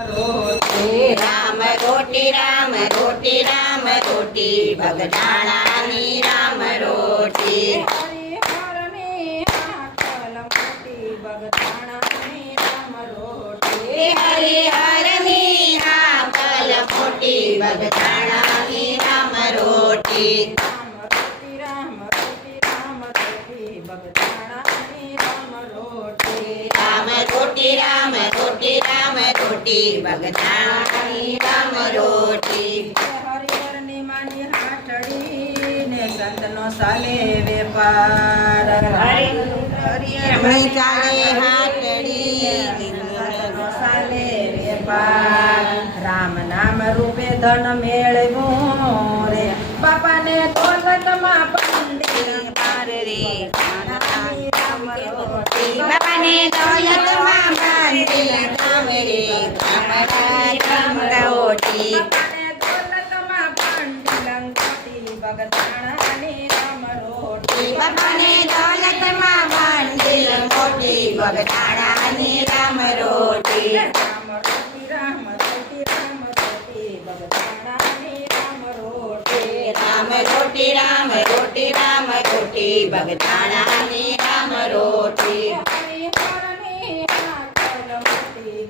રામ ગોટી રામ રોટી રામ રોટી બગદાણાની રામ રોટી. બગદાણાની રામ રોટી. રોટી બગદાણાની રામ રોટી. હરિહરની માની હાટડી ને સંતનો સાલે વેપાર. હરિહરની ચાલે હાટડી સાલે વેપાર. રામ નામ રૂપે ધન મેળવું રે. બાપાને દોલતમાં રે રામ રોટી રામ રોટી રામ રોટી રામ રોટી રોટી રામ રોટી રામ રોટી રામ રોટી રામ રોટી રામ રામ રોટી હરિહરની આંચલ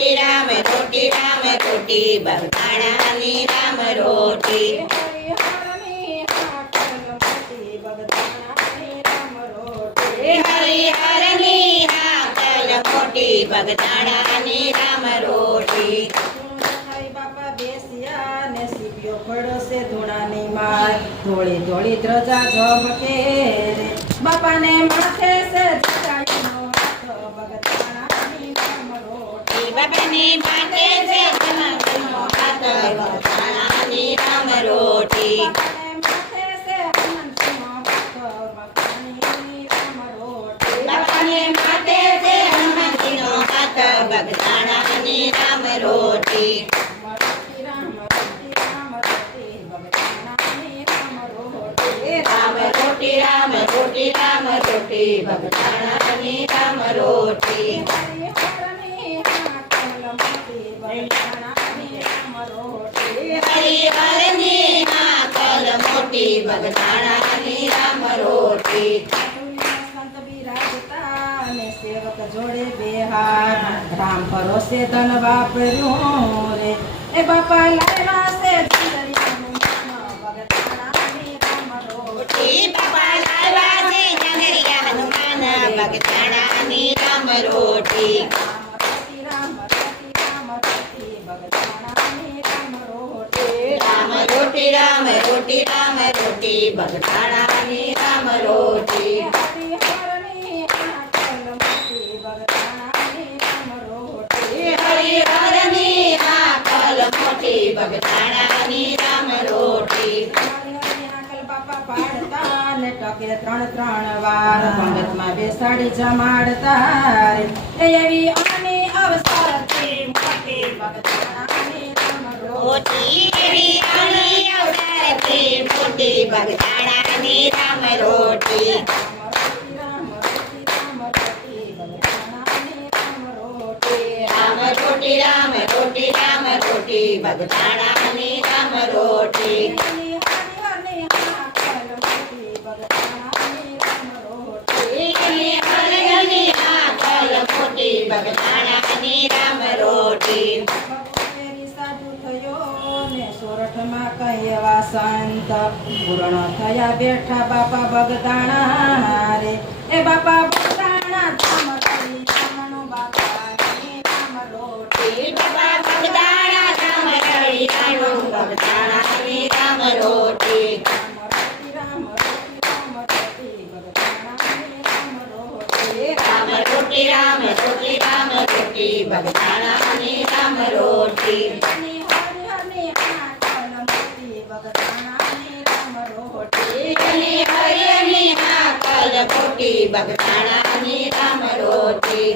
રામ રોટી રામ રોટી રામ રોટી બગદાણાની રામ રોટી હરિહરની આંચલ મોટી બગદાણાની રામ રોટી હરિહરની હાકલ મોટી બગદાણાની રામ રોટી ધૂણાઈ બાપા બેસ્યા ને સીપ્યો પડશે ધૂણાની માર ધોળી ધોળી ધ્રજા ઝબકે રે બાપાને માથે છે જટાયુનો હાથ બગદાણાની રામ રોટી બાબાની માટે છે જમણનો હાથ બગદાણાની રામ રોટી બાપાને માથે છે હનુમાનજીનો હાથ બગદાણાની રામ રોટી બાબાને માટે છે હનુમાનજીનો હાથ બગદાણાની રામ રોટી રોટી રામ રોટી રામ રોટી બગદાણાની રામ રોટી હરિહરની હાકલ મોટી બગદાણાની રામ રોટી સેવક જોડે બે હાથ રામ પરોસે ધન વાપર્યું રે. એ બાપા લાવ્યા છે બગદાણાની રામ રોટી ઈ બાપા લાવ્યા છે જંગલિયા હનુમાન બગદાણાની રામ રોટી રામ રોટી રામ રોટી રામ રોટી બગદાણાની રામ રોટી રામ રોટી રામ રોટી રામ રોટી બગદાણાની રામ રોટી હરિહરની આંચલ મોટી બગદાણાની રામ રોટી હરિહરની હાકલ મોટી બગદાણાની રામ રોટી હરિહરની આંકલ બાપા પાડતા ને ટકે ત્રણ ત્રણ વાર પંગતમાં બેસાડી જમાડતા રે. એ એવી આની અવસરથી મોટી બગદાણાની રામ રોટી. મોટી એવી આની અવતારથી મોટી બગદાણાની રામ રોટી. રામ રોટી રામ રોટી રામ રોટી, બગદાણાની રામ રોટી મોટી બગદાણાની રામ રોટી. હરિહરની હાકલ મોટી બગદાણાની રામ રોટી બપોરેરી સાધુ થયો ને સોરઠમાં કહેવા સંત પૂર્ણ થયા બેઠા બાપા બગદાણા રે એ બાપા બગદાણા ધામ કરી ધામનો બાપાની રામ રોટી બાબા બગદાણા રામ રળી રાણું બગદાણાની રામ રોટી રામ રોટી રામ રોટી રામ રોટી રામ રોટી બગદાણાની રામ રોટી એની હરિહરની આંચલ મોટી બગદાણાની રામ રોટી અને બગદાણાની રામ રોટી